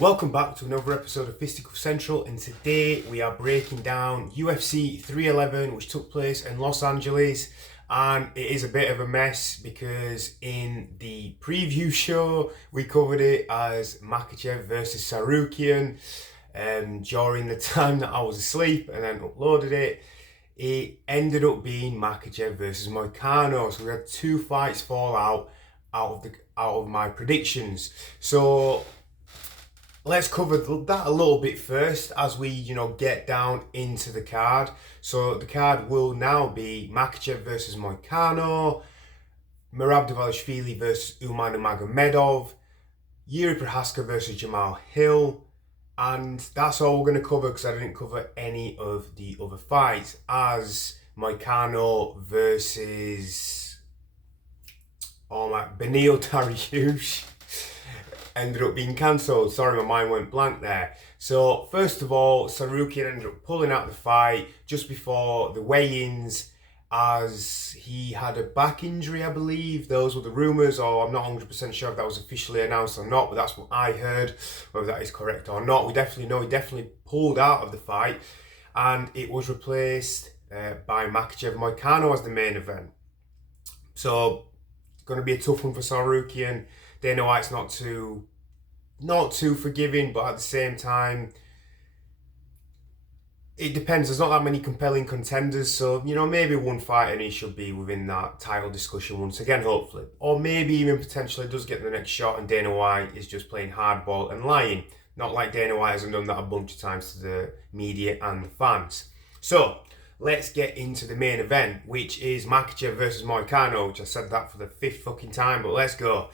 Welcome back to another episode of Fisticle Central, and today we are breaking down UFC 311, which took place in Los Angeles. And it is a bit of a mess because in the preview show we covered it as Makhachev versus Sarukian during the time that I was asleep, and then uploaded it. It ended up being Makhachev versus Moicano, so we had two fights fall out of my predictions. So let's cover that a little bit first as we, get down into the card. So the card will now be Makhachev versus Moicano, Merab Dvalishvili versus Umar Nurmagomedov, Yuri Prohaska versus Jamal Hill, and that's all we're going to cover because I didn't cover any of the other fights, as Moicano versus Beneil Dariush ended up being cancelled. Sorry, my mind went blank there. So first of all, Sarukian ended up pulling out the fight just before the weigh-ins as he had a back injury, I believe. Those were the rumours, or I'm not 100% sure if that was officially announced or not, but that's what I heard. Whether that is correct or not, we definitely know he definitely pulled out of the fight, and it was replaced by Makhachev Moicano as the main event. So it's going to be a tough one for Sarukian. Dana White's not too forgiving, but at the same time, it depends. There's not that many compelling contenders, so maybe one fight and he should be within that title discussion once again, hopefully, or maybe even potentially does get the next shot and Dana White is just playing hardball and lying. Not like Dana White hasn't done that a bunch of times to the media and the fans. So let's get into the main event, which is Makhachev versus Moicano, which I said that for the fifth fucking time, but let's go.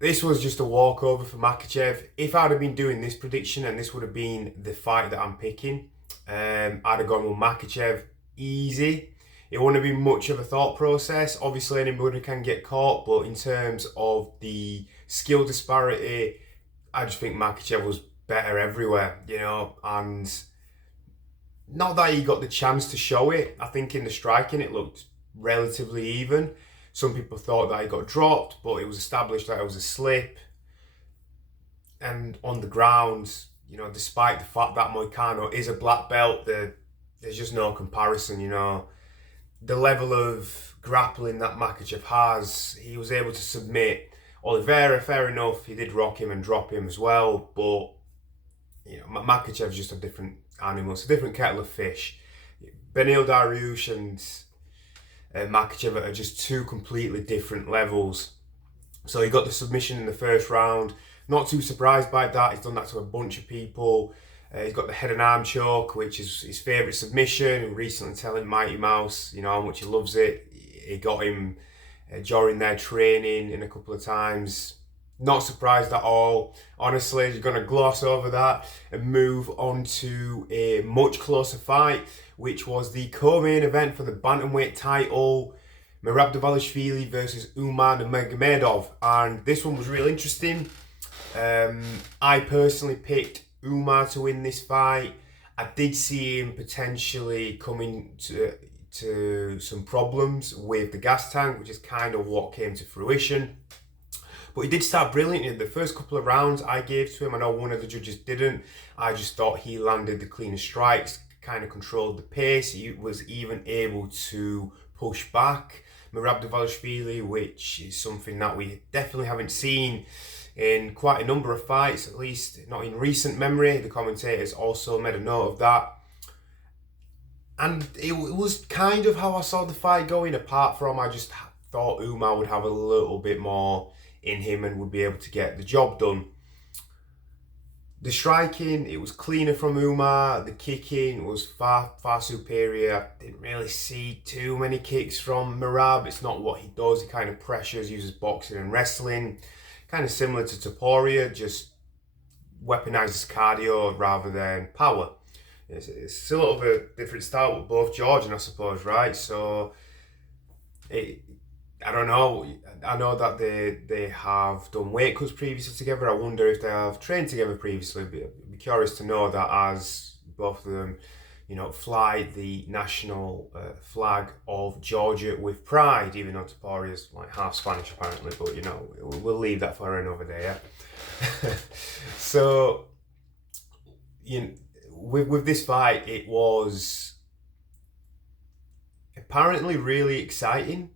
This was just a walkover for Makhachev. If I'd have been doing this prediction and this would have been the fight that I'm picking, I'd have gone with Makhachev easy. It wouldn't have been much of a thought process. Obviously, anybody can get caught, but in terms of the skill disparity, I just think Makhachev was better everywhere, and not that he got the chance to show it. I think in the striking, it looked relatively even. Some people thought that he got dropped, but it was established that it was a slip. And on the ground, despite the fact that Moicano is a black belt, there's just no comparison, The level of grappling that Makhachev has, he was able to submit Oliveira, fair enough, he did rock him and drop him as well, but, Makhachev's just a different animal, it's a different kettle of fish. Beneil Dariush and Makhachev are just two completely different levels. So he got the submission in the first round. Not too surprised by that. He's done that to a bunch of people. He's got the head and arm choke, which is his favourite submission. Recently telling Mighty Mouse, how much he loves it. He got him during their training in a couple of times. Not surprised at all. Honestly, you're going to gloss over that and move on to a much closer fight, which was the co-main event for the bantamweight title, Merab Dvalishvili versus Umar Nurmagomedov, and this one was real interesting. I personally picked Umar to win this fight. I did see him potentially coming to some problems with the gas tank, which is kind of what came to fruition. But he did start brilliantly. The first couple of rounds I gave to him, I know one of the judges didn't. I just thought he landed the cleanest strikes, kind of controlled the pace. He was even able to push back Merab Dvalishvili, which is something that we definitely haven't seen in quite a number of fights, at least not in recent memory. The commentators also made a note of that. And it was kind of how I saw the fight going, apart from I just thought Umar would have a little bit more in him and would be able to get the job done. The striking, it was cleaner from Umar. The kicking was far superior. I didn't really see too many kicks from Merab. It's not what he does. He kind of pressures, uses boxing and wrestling. Kind of similar to Topuria, just weaponizes cardio rather than power. It's a little bit of a different style with both Georgian, I suppose, right? So, I don't know. I know that they have done weight cuts previously together. I wonder if they have trained together previously. I'd be curious to know that, as both of them, fly the national flag of Georgia with pride, even though Toporia's like half Spanish apparently. But we'll leave that for another day. Yeah? So, you know, with this fight, it was apparently really exciting.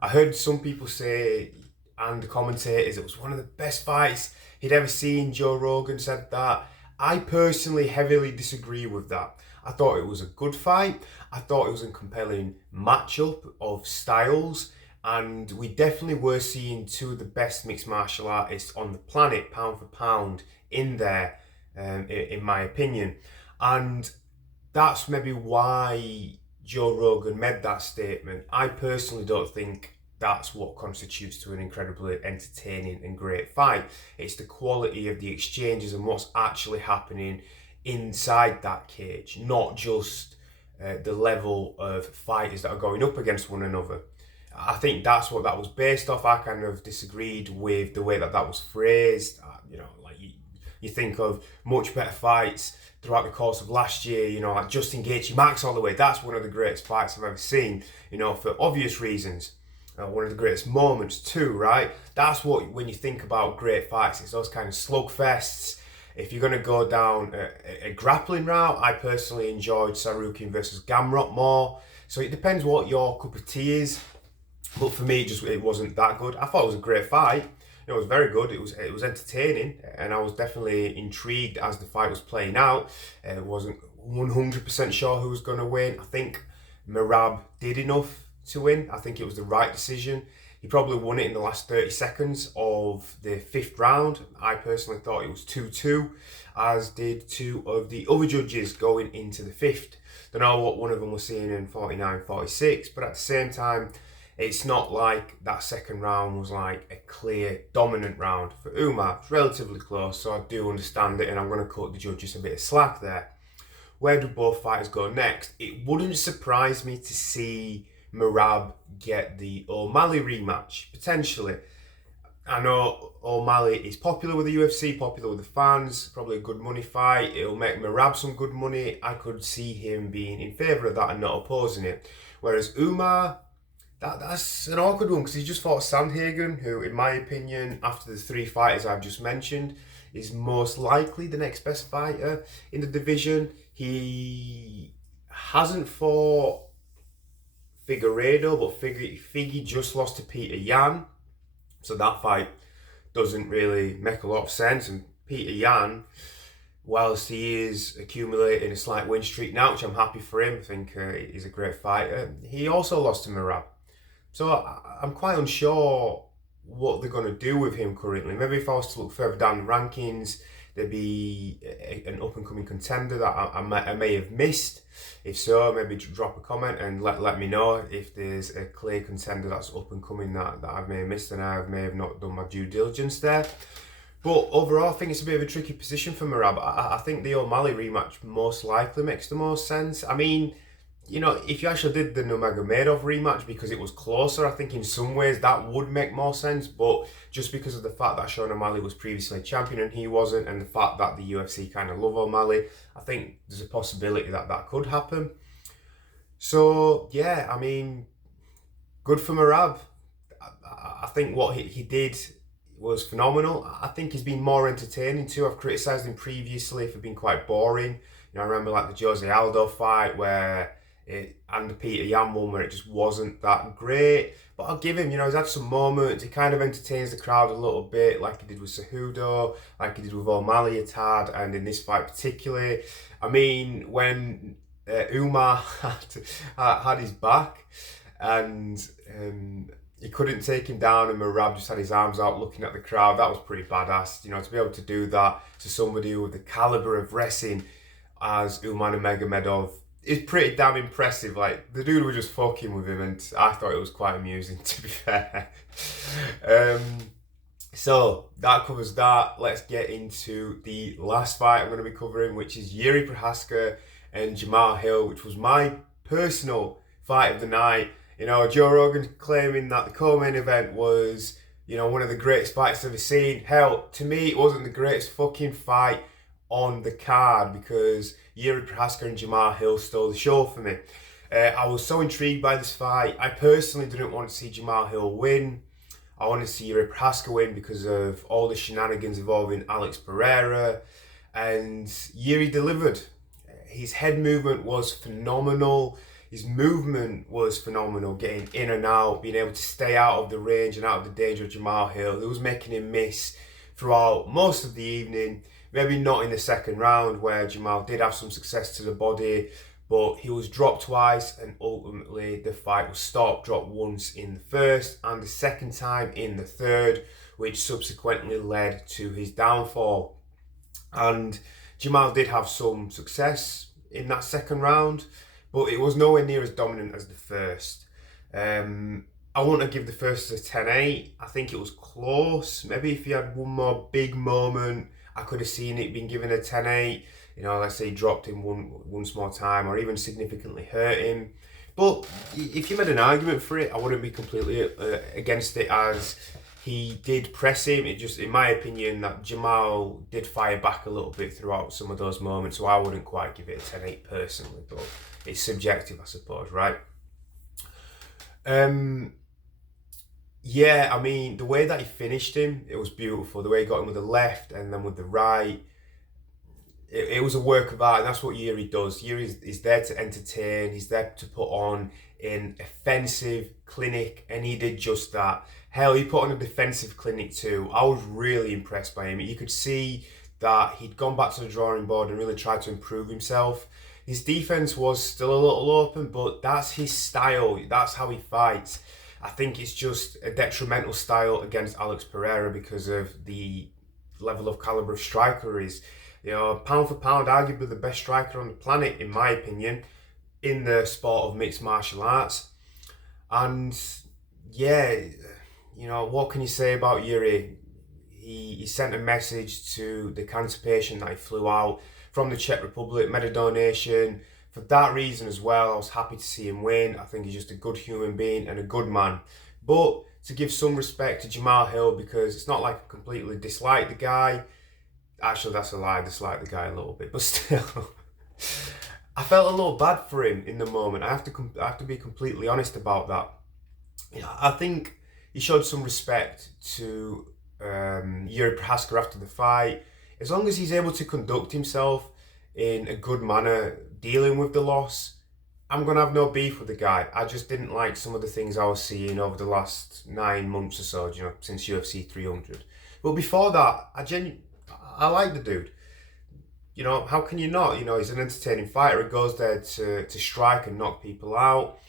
I heard some people say, and the commentators, it was one of the best fights he'd ever seen. Joe Rogan said that. I personally heavily disagree with that. I thought it was a good fight. I thought it was a compelling matchup of styles. And we definitely were seeing two of the best mixed martial artists on the planet, pound for pound, in there, in my opinion. And that's maybe why Joe Rogan made that statement. I personally don't think that's what constitutes to an incredibly entertaining and great fight. It's the quality of the exchanges and what's actually happening inside that cage, not just the level of fighters that are going up against one another. I think that's what that was based off. I kind of disagreed with the way that that was phrased. Like you think of much better fights throughout the course of last year, like Justin Gaethje, Max Holloway. That's one of the greatest fights I've ever seen, for obvious reasons. One of the greatest moments too, right? That's what, when you think about great fights, it's those kind of slugfests. If you're going to go down a grappling route, I personally enjoyed Sarukian versus Gamrot more. So it depends what your cup of tea is. But for me, it wasn't that good. I thought it was a great fight. It was very good. It was entertaining, and I was definitely intrigued as the fight was playing out. Wasn't 100% sure who was going to win. I think Merab did enough to win. I think it was the right decision. He probably won it in the last 30 seconds of the fifth round. I personally thought it was 2-2, as did two of the other judges going into the fifth. Don't know what one of them was seeing in 49-46, but at the same time, it's not like that second round was like a clear dominant round for Umar. It's relatively close, so I do understand it, and I'm going to cut the judges a bit of slack there. Where do both fighters go next? It wouldn't surprise me to see Merab get the O'Malley rematch, potentially. I know O'Malley is popular with the UFC, popular with the fans, probably a good money fight. It'll make Merab some good money. I could see him being in favour of that and not opposing it. Whereas Umar, that's an awkward one, because he just fought Sandhagen, who, in my opinion, after the three fighters I've just mentioned, is most likely the next best fighter in the division. He hasn't fought Figueiredo, but Figgy just lost to Peter Yan, so that fight doesn't really make a lot of sense. And Peter Yan, whilst he is accumulating a slight win streak now, which I'm happy for him, I think he's a great fighter, he also lost to Merab. So I'm quite unsure what they're going to do with him currently. Maybe if I was to look further down the rankings, there'd be an up-and-coming contender that I may have missed. If so, maybe drop a comment and let me know if there's a clear contender that's up-and-coming that I may have missed and I may have not done my due diligence there. But overall, I think it's a bit of a tricky position for Merab. I think the O'Malley rematch most likely makes the most sense. I mean, if you actually did the Nurmagomedov rematch because it was closer, I think in some ways that would make more sense. But just because of the fact that Sean O'Malley was previously a champion and he wasn't, and the fact that the UFC kind of love O'Malley, I think there's a possibility that that could happen. So, yeah, I mean, good for Merab. I think what he did was phenomenal. I think he's been more entertaining too. I've criticised him previously for being quite boring. I remember like the Jose Aldo fight and the Peter Yan one where it just wasn't that great. But I'll give him, he's had some moments. He kind of entertains the crowd a little bit, like he did with Cejudo, like he did with O'Malley and in this fight particularly. I mean, when Umar had his back and he couldn't take him down, and Merab just had his arms out looking at the crowd, that was pretty badass. To be able to do that to somebody with the caliber of wrestling as Umar Nurmagomedov is pretty damn impressive. Like, the dude was just fucking with him, and I thought it was quite amusing, to be fair. So that covers that. Let's get into the last fight I'm going to be covering, which is Jiri Prochazka and Jamahal Hill, which was my personal fight of the night. Joe Rogan claiming that the co-main event was, one of the greatest fights I've ever seen. Hell, to me, it wasn't the greatest fucking fight on the card, because Jiri Prochazka and Jamahal Hill stole the show for me. I was so intrigued by this fight. I personally didn't want to see Jamahal Hill win. I want to see Yuri Prochazka win because of all the shenanigans involving Alex Pereira, and Yuri delivered. His head movement was phenomenal. His movement was phenomenal, getting in and out, being able to stay out of the range and out of the danger of Jamal Hill, who was making him miss throughout most of the evening. Maybe not in the second round, where Jamal did have some success to the body, but he was dropped twice, and ultimately the fight was stopped. Dropped once in the first and the second time in the third, which subsequently led to his downfall. And Jamal did have some success in that second round, but it was nowhere near as dominant as the first. I want to give the first a 10-8. I think it was close. Maybe if he had one more big moment, I could have seen it being given a 10-8. Let's say he dropped him once more time, or even significantly hurt him. But if you made an argument for it, I wouldn't be completely against it, as he did press him. It just, in my opinion, that Jamal did fire back a little bit throughout some of those moments, so I wouldn't quite give it a 10-8 personally, but it's subjective, I suppose, right? Yeah, I mean, the way that he finished him, it was beautiful. The way he got him with the left and then with the right. It was a work of art, and that's what Yuri does. Yuri is there to entertain. He's there to put on an offensive clinic, and he did just that. Hell, he put on a defensive clinic too. I was really impressed by him. You could see that he'd gone back to the drawing board and really tried to improve himself. His defense was still a little open, but that's his style. That's how he fights. I think it's just a detrimental style against Alex Pereira because of the level of caliber of striker he is. Pound for pound, arguably the best striker on the planet, in my opinion, in the sport of mixed martial arts. And yeah, what can you say about Yuri? He sent a message to the cancer patient that he flew out from the Czech Republic, made a donation. For that reason as well, I was happy to see him win. I think he's just a good human being and a good man. But to give some respect to Jamal Hill, because it's not like I completely dislike the guy. Actually, that's a lie. I dislike the guy a little bit, but still, I felt a little bad for him in the moment. I have to be completely honest about that. I think he showed some respect to Yuri Prochazka after the fight. As long as he's able to conduct himself in a good manner, dealing with the loss, I'm going to have no beef with the guy. I just didn't like some of the things I was seeing over the last 9 months or so, since UFC 300. But before that, I like the dude. How can you not? He's an entertaining fighter. He goes there to strike and knock people out.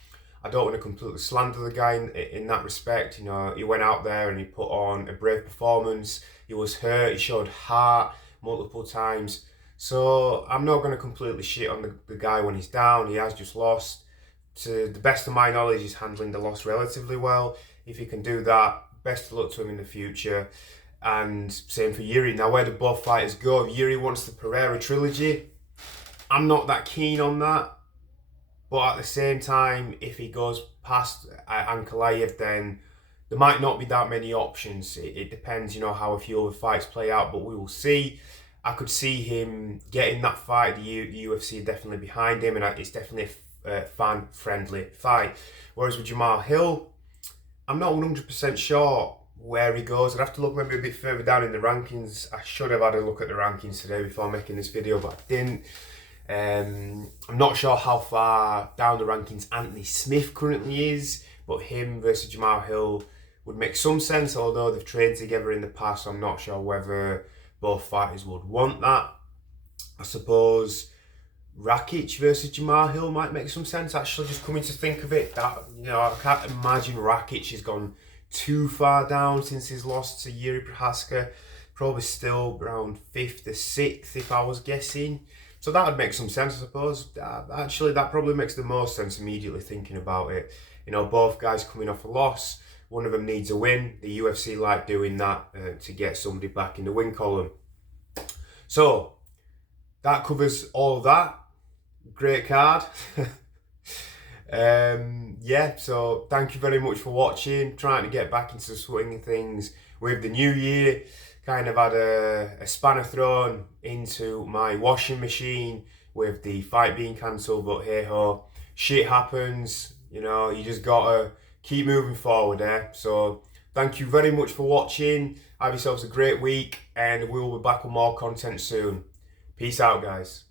I don't want to completely slander the guy in that respect. He went out there and he put on a brave performance. He was hurt. He showed heart multiple times. So I'm not going to completely shit on the guy when he's down. He has just lost. To the best of my knowledge, he's handling the loss relatively well. If he can do that, best of luck to him in the future. And same for Yuri. Now, where do both fighters go? If Yuri wants the Pereira trilogy, I'm not that keen on that. But at the same time, if he goes past Ankalaev, then there might not be that many options. It depends, how a few other fights play out, but we will see. I could see him getting that fight. The UFC definitely behind him, and it's definitely a fan-friendly fight. Whereas with Jamal Hill, I'm not 100% sure where he goes. I'd have to look maybe a bit further down in the rankings. I should have had a look at the rankings today before making this video, but I didn't. I'm not sure how far down the rankings Anthony Smith currently is, but him versus Jamal Hill would make some sense, although they've trained together in the past, so I'm not sure whether both fighters would want that. I suppose Rakic versus Jamal Hill might make some sense, actually, just coming to think of it. That, I can't imagine Rakic has gone too far down since his loss to Yuri Prochazka. Probably still around 5th or 6th if I was guessing. So that would make some sense, I suppose. Actually, that probably makes the most sense immediately thinking about it. Both guys coming off a loss. One of them needs a win. The UFC like doing that to get somebody back in the win column. So that covers all that. Great card. So thank you very much for watching. Trying to get back into the swing of things with the new year. Kind of had a spanner thrown into my washing machine with the fight being cancelled, but hey ho, shit happens. You just gotta keep moving forward there. So Thank you very much for watching. Have yourselves a great week, and we will be back with more content soon. Peace out, guys.